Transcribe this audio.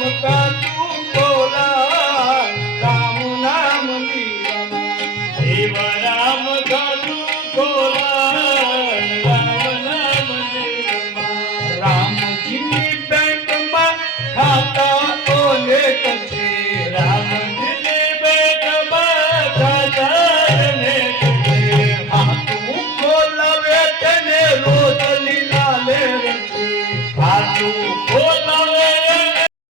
राम का तू बोला राम नाम लिया देव राम का तू बोला राम नाम लिया राम जी पैंट में खाता